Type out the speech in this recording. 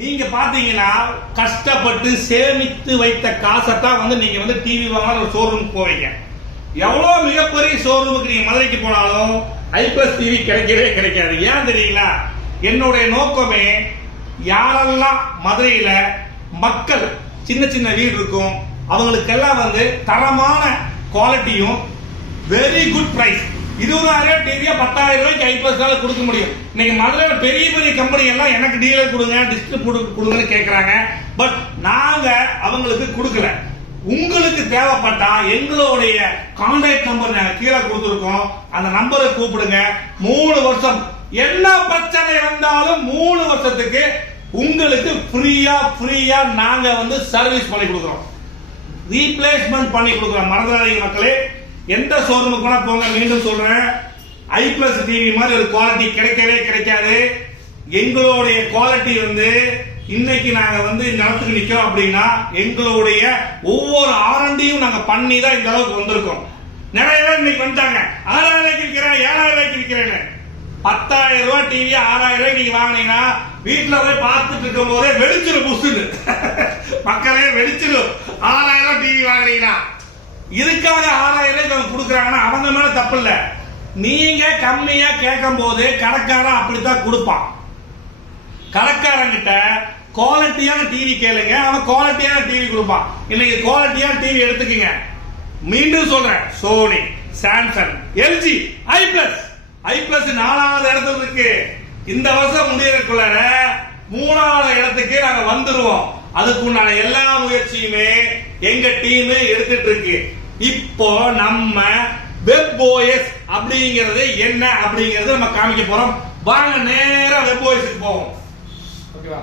நீங்க பாத்தீங்கன்னா கஷ்டப்பட்டு சேமித்து வைத்த காசை தான் வந்து நீங்க வந்து டிவி வாங்கலாம் ஒரு ஷோரூம் போவீங்க. எவ்வளவு மிகப்பெரிய ஷோரூமுக்கு நீங்க மதுரைக்கு போனாலும் ஐபிஎஸ் டிவி கிடைக்கவே கிடைக்காது. ஏன் தெரியுங்களா? என்னுடைய நோக்கமே யாரெல்லாம் மதுரையில மக்கள் சின்ன சின்ன வீடு இருக்கும் அவங்களுக்கெல்லாம் வந்து தரமான குவாலிட்டியும் வெரி குட் பிரைஸ் 20,000 டிவியா 10,000 ரூபாய்க்கு ஐபிஎஸ் கொடுக்க முடியும். இன்னைக்கு மதுரையில பெரிய பெரிய கம்பெனி எல்லாம் எனக்கு டீலர் கொடுங்க டிஸ்ட்ரிபியூட்டர் கொடுங்கன்னு கேட்கறாங்க. பட் நாங்க அவங்களுக்கு கொடுக்கல. உங்களுக்கு தேவைப்பட்டா எங்களுடைய கான்டாக்ட் நம்பர் நாங்க கீழே கொடுத்துருக்கோம். அந்த நம்பரை கூப்பிடுங்க. 3 வருஷம் என்ன பிரச்சனை வந்தாலும் 3 வருஷத்துக்கு உங்களுக்கு ஃப்ரீயா நாங்க வந்து சர்வீஸ் பண்ணி கொடுக்குறோம். ரீப்ளேஸ்மெண்ட் பண்ணி கொடுக்குறோம். மறந்துடாதீங்க மக்களே, எந்த ஷோரூமுக்கு கூட போங்க. மீண்டும் சொல்றேன், ஐபிஎஸ் டிவி மாதிரி ஒரு குவாலிட்டி கிடைக்கவே கிடைக்காது. எங்களுடைய குவாலிட்டி வந்து இன்னைக்கு நாங்க வந்து இந்த இடத்துக்கு நிக்கிறோம் அப்படின்னா எங்களுடைய ஒவ்வொரு ஆரண்டியும் நாங்க பண்ணி தான் இந்த அளவுக்கு வந்திருக்கோம். நிறைய பேர் இன்னைக்கு வந்துட்டாங்க, 6,000 ரூபாய்க்கு விற்கிறேன் 7,000 ரூபாய்க்கு விற்கிறேன். 10,000 ரூபாய் டிவி 6,000 ரூபாய்க்கு நீங்க வாங்கினீங்கன்னா வீட்டுல போய் பார்த்துட்டு இருக்கும் போதே வெடிச்சிடும் புஷ்னு மக்களே வெடிச்சிடும். 6,000 ரூபாய் டிவி வாங்கினீங்கன்னா இதுக்காக 6,000 ரூபாய்க்கு கொடுக்குறாங்கன்னா அவங்க மேல தப்பு இல்ல. நீங்க கம்மியா கேட்கும் போது கடைக்காரன் அப்படித்தான் கொடுப்பான். கடைக்காரங்கிட்ட குவாலிட்டியான டிவி கேளுங்க, அவன் குவாலிட்டியான டிவி கொடுப்பான். இன்னைக்கு குவாலிட்டியான டிவி எடுத்துக்கங்க. மீண்டும் சொல்றேன், சோனி, சாம்சங், எல்ஜி, ஐபிஎஸ் 4வது இடத்துல இருக்கு. இந்த வருஷம் முடியறதுக்குள்ள 3வது இடத்துக்கு நாங்க வந்துருவோம். அதுக்குண்டான எல்லா முயற்சியுமே எங்க டீம் எடுத்துட்டு இருக்கு. இப்போ நம்ம வெப் ஓஎஸ் அப்படிங்கிறது என்ன அப்படிங்கறத நம்ம காமிக்க போறோம். வாங்க நேரா வெப் ஓஎஸ்க்கு போவோம். ஓகேவா?